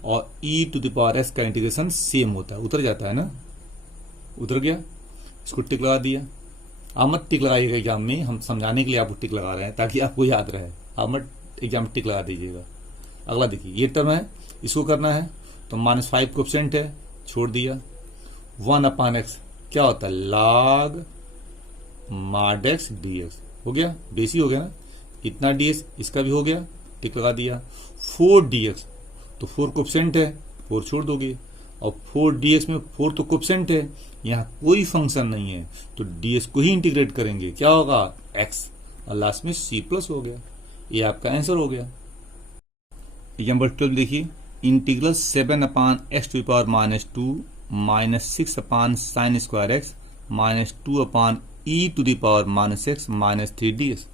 और e to the power s का इंटीग्रेशन सेम होता है, उतर जाता है ना, उतर गया। इसको टिक लगा दिया। आप मत टिक लगाइएगा एग्जाम में, हम समझाने के लिए आपको टिक लगा रहे हैं ताकि आपको याद रहे, आप मत एग्जाम में टिक लगा दीजिएगा। अगला देखिए, ये टर्म है, इसको करना है, तो -5 कोएफिशिएंट है, छोड़ दिया, 1/x क्या होता है, log mod x dx, हो गया, बेसी हो गया ना, इतना dx, इसका भी हो गया, टिक लगा दिया। 4dx, तो 4 कोएफिशिएंट है, 4 छोड़ दोगे, और 4dx में 4 तो कोएफिशिएंट है, यहाँ कोई फंक्शन नहीं है, तो ds को ही इंटीग्रेट करेंगे, क्या होगा, x, और लास्ट में c प्लस हो गया। ये आपका आंसर हो गया। एग्जाम्पल 12 देखिए, integral 7/x to the power -2 -6 sin square x -2 e to the power -x -3 ds।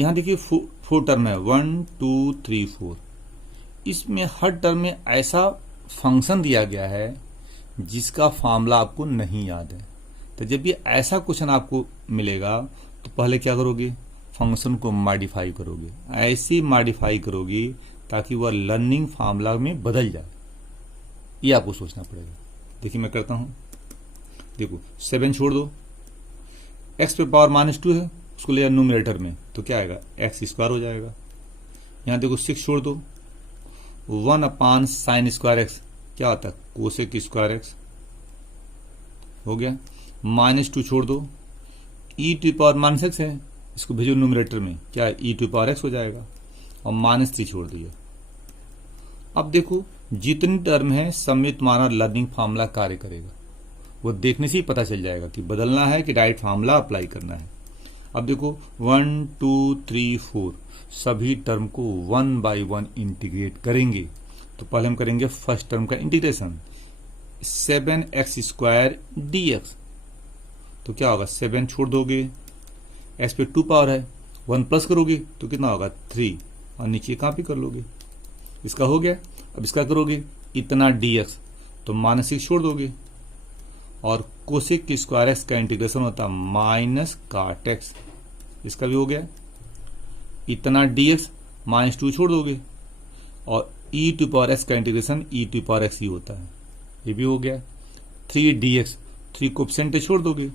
यहाँ देखिए 4 टर्म है, 1 2 3 4। इसमें हर टर्म में ऐसा फंक्शन दिया गया है जिसका फॉर्मूला आपको नहीं याद है। तो जब ये ऐसा क्वेश्चन आपको मिलेगा तो पहले क्या करोगे, फंक्शन को मॉडिफाई करोगे, ऐसी मॉडिफाई करोगे ताकि वह लर्निंग फॉर्मूला में बदल जाए, ये आपको सोचना पड़ेगा। देखिए मैं करता हूं, देखो 7 छोड़ दो, x पे पावर -2 है, उसको ले जाओ न्यूमरेटर में, तो क्या आएगा, x² हो जाएगा। यहाँ देखो 6 छोड़ दो, 1 sin स्क्वायर x क्या होता है, कोसेक स्क्वायर x, हो गया। -2 छोड़ दो, e टू पावर -x है, इसको भेजो न्यूमरेटर में, क्या है, e टू पावर x हो जाएगा, और -3 छोड़ दिया। अब देखो जितनी टर्म है सब में तुम्हारा लर्निंग फार्मूला कार्य करेगा, वो देखने से ही पता चल जाएगा कि बदलना है कि डायरेक्ट फार्मूला अप्लाई करना है। अब देखो 1 2 3 4 सभी टर्म को 1 बाय 1 इंटीग्रेट करेंगे। तो पहले हम करेंगे फर्स्ट टर्म का इंटीग्रेशन, 7x² dx, तो क्या होगा, 7 छोड़ दोगे, x पे 2 पावर है, 1 प्लस करोगे तो कितना होगा, 3, और नीचे कॉपी कर लोगे, इसका हो गया। अब इसका करोगे, इतना dx, तो -6 छोड़ दोगे, और कोसेक स्क्वायर x का इंटीग्रेशन होता है -cot x, इसका भी हो गया। इतना dx, -2 छोड़ दोगे, और e टू पावर x का integration e to power x ही होता है, ये भी हो गया। 3dx, 3 कोएफिशिएंट छोड़ दोगे,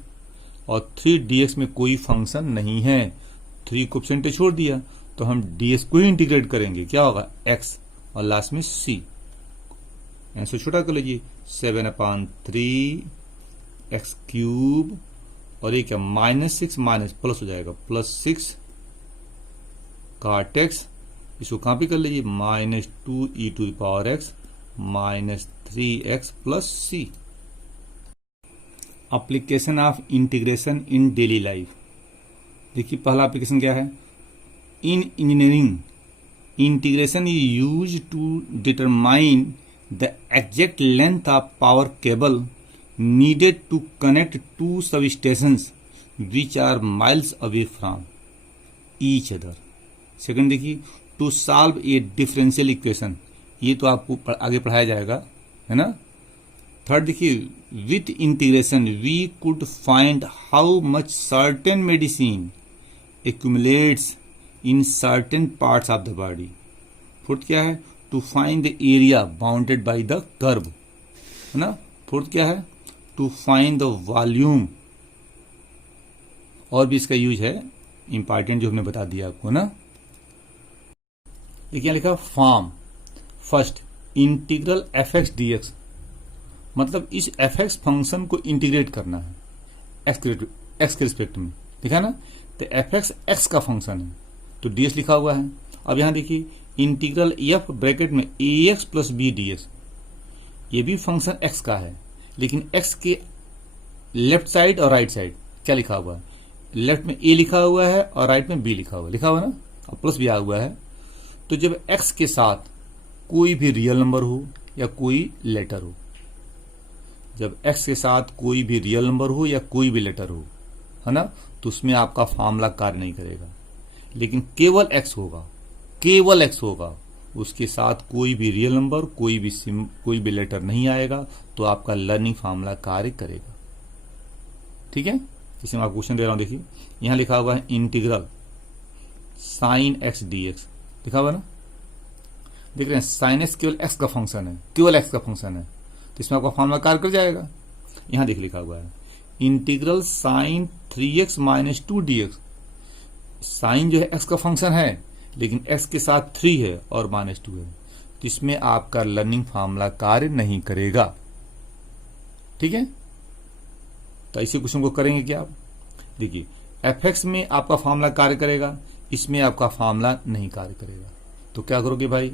और 3dx में कोई फंक्शन नहीं है, 3 कोएफिशिएंट छोड़ दिया, तो हम ds को ही इंटीग्रेट करेंगे, क्या होगा, x, और लास्ट में c, आंसर छोटा कर लीजिए, 7/3 एक्स क्यूब, और ये क्या -6 माइनस प्लस हो जाएगा, +6 cot x, इसको कॉपी कर लीजिए, -2e⁻x -3x plus c। Application of integration in daily life. देखिए पहला एप्लीकेशन क्या है, in engineering integration is use to determine the exact length of power cable needed to connect two substations which are miles away from each other। Second देखिए, to solve a differential equation, ये तो आपको आगे पढ़ाया जाएगा, है ना। Third देखिए, with integration we could find how much certain medicine accumulates in certain parts of the body. Fourth क्या है, to find the area bounded by the curve, है ना। फोर्थ क्या है, टू फाइंड द वॉल्यूम, और भी इसका यूज है इंपॉर्टेंट जो हमने बता दिया आपको ना। ये क्या लिखा, form first integral fx dx, मतलब इस fx फंक्शन को इंटीग्रेट करना है x के रिस्पेक्ट में, लिखा ना। तो fx x का फंक्शन है तो ds लिखा हुआ है। अब यहां देखिए इंटीग्रल f ब्रैकेट में ax प्लस b dx, ये भी फंक्शन x का है, लेकिन x के लेफ्ट साइड और राइट साइड क्या लिखा हुआ है, लेफ्ट में a लिखा हुआ है और राइट में b लिखा हुआ ना, और प्लस भी आया हुआ है। तो जब x के साथ कोई भी रियल नंबर हो या कोई लेटर हो, जब x के साथ कोई भी रियल नंबर हो या कोई भी लेटर हो, है ना, तो उसमें आपका फॉर्मूला कार्य नहीं करेगा। लेकिन केवल x होगा, उसके साथ कोई भी रियल नंबर, कोई भी लेटर नहीं आएगा, तो आपका लर्निंग फॉर्मूला कार्य करेगा। ठीक है, जैसे मैं आपको क्वेश्चन दे रहा हूं, देखिए यहां लिखा हुआ है इंटीग्रल साइन x dx, लिखा हुआ ना, देख रहे हैं, साइन x केवल x का फंक्शन है, तो इसमें आपका फॉर्मूला कार्य कर जाएगा। यहां देख लिखा हुआ है integral sign 3x - 2 dx, sign जो है x का फंक्शन है, लेकिन x के साथ 3 है और -2 है, तो इसमें आपका लर्निंग फॉर्मूला कार्य नहीं करेगा। ठीक है, तो ऐसे क्वेश्चन को करेंगे क्या आप, देखिए fx में आपका फॉर्मूला कार्य करेगा, इसमें आपका फॉर्मूला नहीं कार्य करेगा। तो क्या करोगे भाई,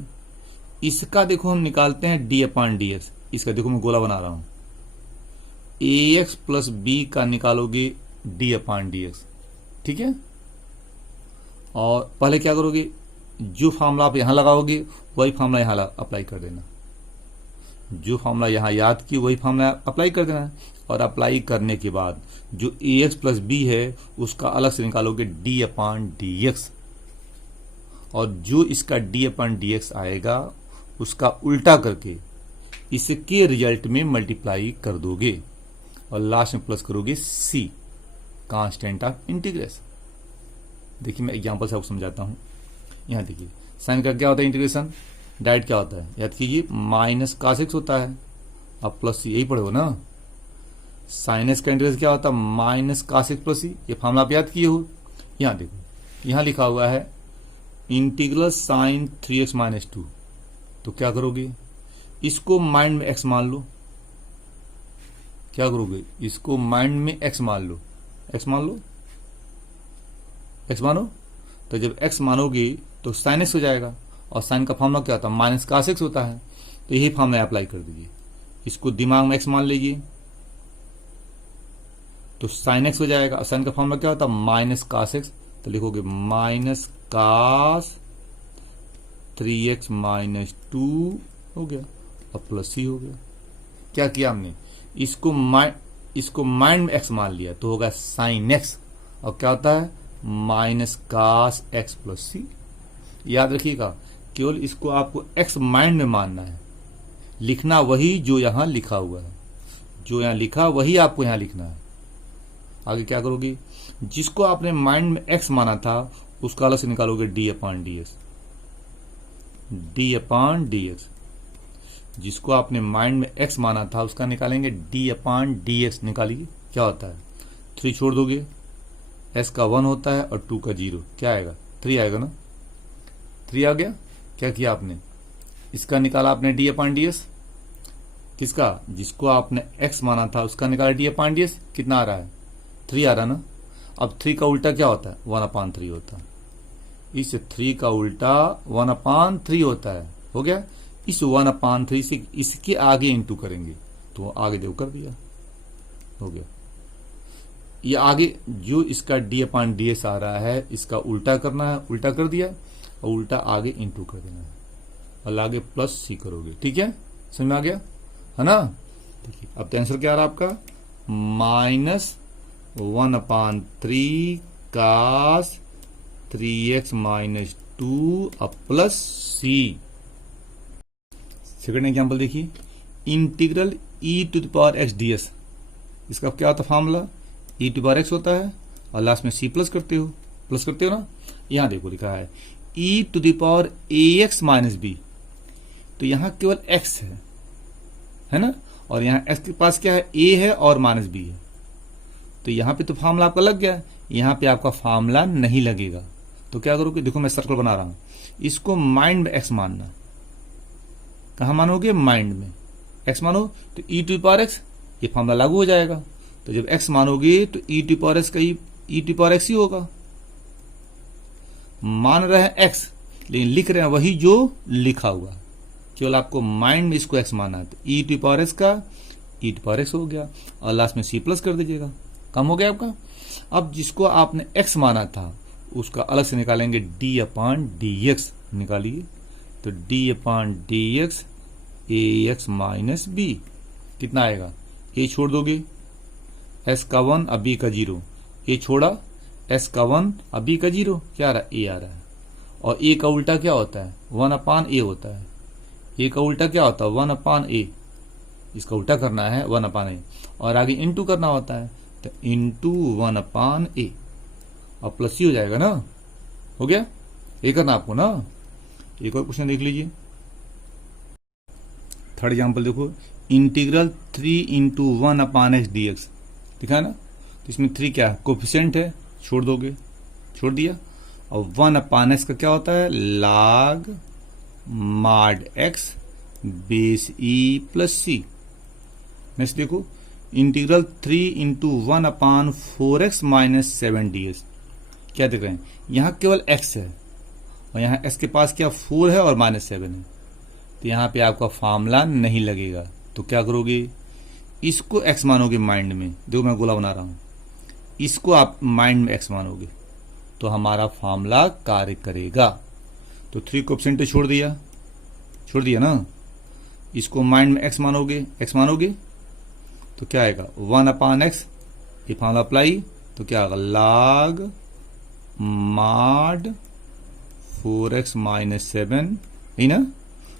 इसका देखो हम निकालते हैं d/dx, इसका देखो मैं गोला बना रहा हूं, ax प्लस b का निकालोगे d/dx। ठीक है, और पहले क्या करोगे, जो फॉर्मूला आप यहां लगाओगे वही फॉर्मूला यहां अप्लाई कर देना, जो फॉर्मूला यहां याद की वही फॉर्मूला अप्लाई कर देना, और अप्लाई करने के बाद जो ax प्लस b है उसका अलग से निकालोगे d/dx, और जो इसका d/dx आएगा उसका उल्टा करके इसके रिजल्ट में मल्टीप्लाई कर दोगे, और लास्ट में प्लस करोगे c, कांस्टेंट ऑफ इंटीग्रेशन। देखिए मैं एग्जांपल से आपको समझाता हूं। यहां देखिए साइन का क्या होता है इंटीग्रेशन, डायरेक्ट क्या होता है, याद कीजिए -cos x होता है, अब प्लस सी, यही पढ़े हो ना। साइन x का इंटीग्रेशन क्या होता है, -cos x प्लस सी, ये फॉर्मूला आप याद किए हो। यहां देखो यहां लिखा हुआ है इंटीग्रल साइन 3x - 2, तो क्या करोगे, इसको माइंड में x मान लो, क्या करोगे, इसको माइंड में x मान लो, x मानो, तो जब x मानोगे तो साइन x हो जाएगा, और साइन का फॉर्मूला क्या होता है, -cos x होता है, तो यही फॉर्मूला अप्लाई कर दीजिए, इसको दिमाग में x मान लीजिए, तो साइन x हो जाएगा, और साइन का फॉर्मूला क्या होता है, -cos x, तो लिखोगे -cos 3x - 2 हो गया, और प्लस c हो गया। क्या किया हमने, इसको माइंड में x मान लिया, तो होगा साइन x, और क्या होता है -cos x प्लस c। याद रखिएगा, केवल इसको आपको x माइंड में मानना है, लिखना वही जो यहां लिखा हुआ है, जो यहां लिखा वही आपको यहां लिखना है। आगे क्या करोगे, जिसको आपने माइंड में x माना था उसका अलग से निकालोगे d/dx, जिसको आपने माइंड में x माना था उसका निकालेंगे d/dx, निकालिए क्या होता है, 3 छोड़ दोगे, s का 1 होता है और 2 का 0, क्या आएगा, 3 आएगा ना, 3 आ गया। क्या किया आपने, इसका निकाला आपने d/dx, किसका, जिसको आपने x माना था उसका निकाला डी अपॉन डी एक्स, कितना आ रहा है 3 आ रहा ना। अब 3 का उल्टा क्या होता है 1/3 होता है। इस 3 का उल्टा 1/3 होता है। हो गया, इस 1/3 से इसके आगे इंटू करेंगे तो आगे देखो कर दिया, हो गया। ये आगे जो इसका डी अपॉन डी एक्स आ रहा है इसका उल्टा करना है, उल्टा कर दिया और उल्टा आगे इंटू कर देना है और आगे प्लस सी करोगे। ठीक है, समझ में आ गया है ना। देखिए अब तो आंसर क्या आ रहा है आपका -1/3 cos 3x - 2 अब प्लस सी। सेकंड एग्जाम्पल देखिए, इंटीग्रल e⁻x ds, इसका क्या होता है फॉर्मूला, e⁻x होता है और लास्ट में सी प्लस करते हो ना। यहां देखो लिखा है e⁻ax - b, तो यहां केवल x है ना, और यहां x के पास क्या है a है और -b है, तो यहां पे तो फॉर्मूला आपका लग गया, यहां पे आपका फॉर्मूला नहीं लगेगा। तो क्या करोगे, देखो मैं सर्कल बना रहा हूं, इसको माइंड में x मानना। कहां मानोगे, माइंड में x मानो तो e⁻x, ये फॉर्मूला लागू हो जाएगा। तो जब x मानोगे तो e⁻x का e⁻x ही होगा। मान रहे हैं x लेकिन लिख रहे हैं वही जो लिखा हुआ, केवल आपको माइंड में इसको x माना है। तो e⁻x का e⁻x हो गया और लास्ट में c प्लस कर दीजिएगा, कम हो गया आपका। अब जिसको आपने x माना था उसका अलग से निकालेंगे d अपॉन dx, निकालिए तो d upon dx ax minus b, कितना आएगा, a छोड़ दोगे s का 1 अब b का 0, a छोड़ा s का 1 अब b का 0, क्या आ रहा है a आ रहा है। और a का उल्टा क्या होता है 1/a होता है, a का उल्टा क्या होता है 1/a, इसका उल्टा करना है 1/a और आगे इंटू करना होता है तो इंटू 1/a और प्लस ही हो जाएगा ना। हो गया, ये करना आपको ना। एक और क्वेश्चन देख लीजिए, थर्ड एग्जाम्पल देखो, इंटीग्रल 3 × 1/x dx, दिखा है ना। तो इसमें 3 क्या है, कोफिशिएंट है, छोड़ दोगे, छोड़ दिया। और 1/x का क्या होता है log mod x base e plus c. Next देखो, इंटीग्रल 3 × 1/4x - 7 dx, क्या देख रहे हैं, यहां केवल x है और यहां x के पास क्या 4 है और -7 है, तो यहां पे आपका फॉर्मूला नहीं लगेगा। तो क्या करोगे, इसको x मानोगे माइंड में, देखो मैं गोला बना रहा हूं, इसको आप माइंड में x मानोगे तो हमारा फॉर्मूला कार्य करेगा। तो 3 कोएफिशिएंट छोड़ दिया ना, इसको माइंड में x मानोगे तो क्या आएगा 1/x, ये फॉर्मूला अप्लाई तो क्या आएगा log mod 4x - 7, है ना।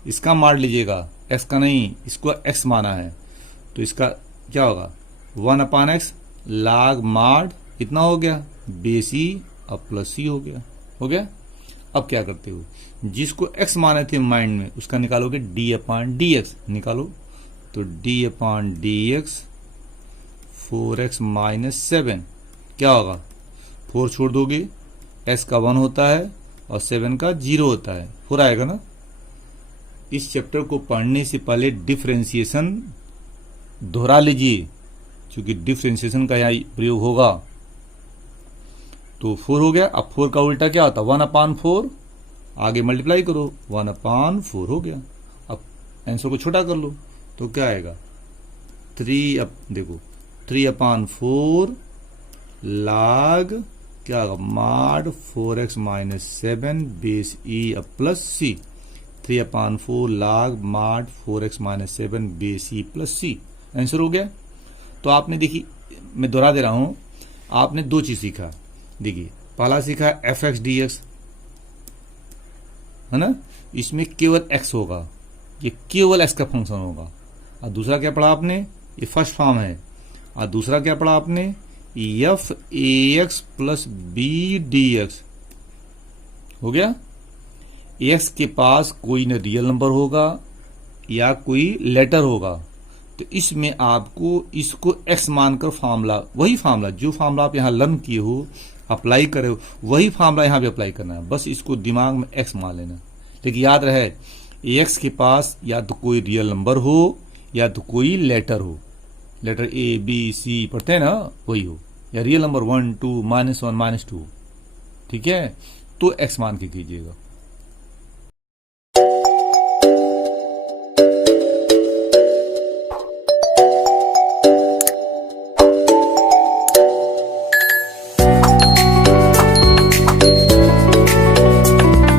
इसका मार लीजिएगा, x का नहीं, इसको x माना है तो इसका क्या होगा 1/x log mod, इतना हो गया बेस e और प्लस c हो गया। अब क्या करते हो, जिसको x माने थे माइंड में उसका निकालोगे d अपॉन dx, निकालो तो d अपॉन dx 4x - 7, क्या होगा 4 छोड़ दोगे, s का 1 होता है और 7 का 0 होता है, 4 आएगा ना। इस चैप्टर को पढ़ने से पहले डिफरेंशिएशन दोहरा लीजिए, क्योंकि डिफरेंशिएशन का यहाँ प्रयोग होगा। तो 4 हो गया, अब 4 का उल्टा क्या होता है 1/4, आगे मल्टीप्लाई करो 1/4 हो गया। अब आंसर को छोटा कर लो तो क्या आएगा 3, अब देखो 3/4 log क्या होगा mod 4x - 7 बेस e अब plus c, 3/4 log mod 4x - 7 base e plus c, answer हो गया। तो आपने देखी, मैं दोहरा दे रहा हूं, आपने 2 चीज सीखा। देखिए पहला सीखा fx dx, है ना, इसमें केवल x होगा, ये केवल x का फंक्शन होगा। और दूसरा क्या पढ़ा आपने, ये फर्स्ट फॉर्म है। और दूसरा क्या पढ़ा आपने, f ax plus b dx, हो गया। x के पास कोई न रियल नंबर होगा या कोई लेटर होगा, तो इसमें आपको इसको x मानकर फॉर्मूला, वही फॉर्मूला जो फॉर्मूला आप यहां लर्न किए हो, अप्लाई करे हो, वही फॉर्मूला यहां भी अप्लाई करना है, बस इसको दिमाग में x मान लेना। लेकिन याद रहे x के पास या तो कोई रियल नंबर हो या तो कोई लेटर हो, लेटर ए बी सी पढ़ते हैं ना, वही हो, या रियल नंबर 1 2 -1 -2, ठीक है, तो एक्स मान के कीजिएगा।